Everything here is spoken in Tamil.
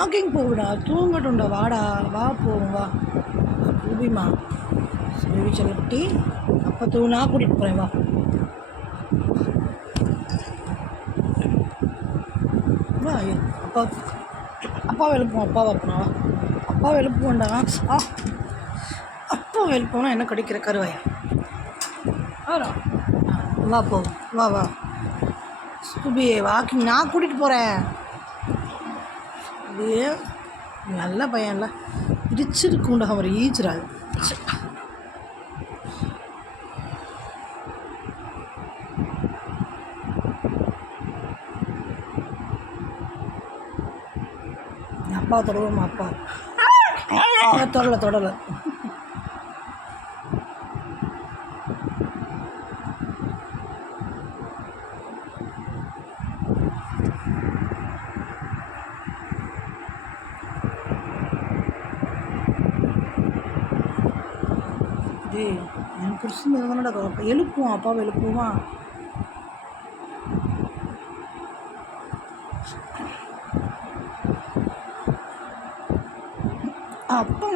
வாக்கிங் போகுடா, தூங்கட்டும்டா, வாடா, வா போவோம், வா. ரூபிமா, ரூபி செல்லக்குட்டி, அப்போ தூணா கூட்டிகிட்டு போகிறேன், வா. வா, அப்பா அப்பாவை எழுப்புவோம், அப்பாவை அப்பனா அப்பாவை எழுப்புவோண்டா. அப்பா எழுப்போனா என்ன கிடைக்கிற கருவாயா. வா போ, வா வா சுபி, வாக்கிங் நான் கூட்டிகிட்டு போகிறேன். இது நல்ல பையன்ல, இடிச்சிருக்குண்டா அவர் ஈச்சிராது. அப்பா தொடருமா, அப்பா தொடலை. என் புருஷன் தானடா எழுப்புவோம், அப்பாவை எழுப்புவோமா. அப்பா